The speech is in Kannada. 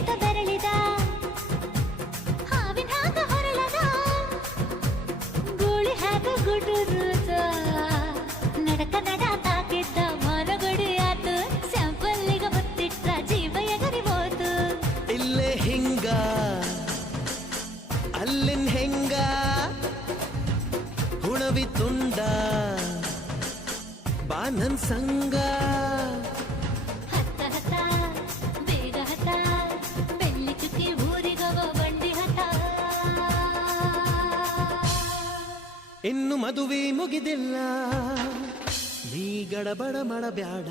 ಬೆತ್ತ ಬೆರಳಿದ ಹಾವಿನ ಹಾಗ ಹೊರಳದ ಗೂಳಿ ಹಾಗ ಗುಡುರುದ ನಡಕ ನಡ ತಾಕಿದ್ದ ಮರಗಡಿ ಆತು ಸ್ಯಾಂಪಲ್ಲಿಗ ಮುತ್ತಿಟ್ಟ ಜೀವ ಎಗರಿ ಹೋತು ಇಲ್ಲೇ ಹಿಂಗ ಅಲ್ಲಿನ್ ಹೆಂಗ ಹುಣವಿ ತುಂಡ ಬಾ ನನ್ ಸಂಗ ಹತ್ತ ಹತ್ತ ಬೇಗ ಹತ್ತ ಬೆಳ್ಳಿ ಚುಕ್ಕಿ ಊರಿಗವ ಬಂಡಿ ಹತ್ತ ಇನ್ನು ಮದುವೆ ಮುಗಿದಿಲ್ಲ ನೀ ಗಡಬಡ ಮಾಡಬ್ಯಾಡ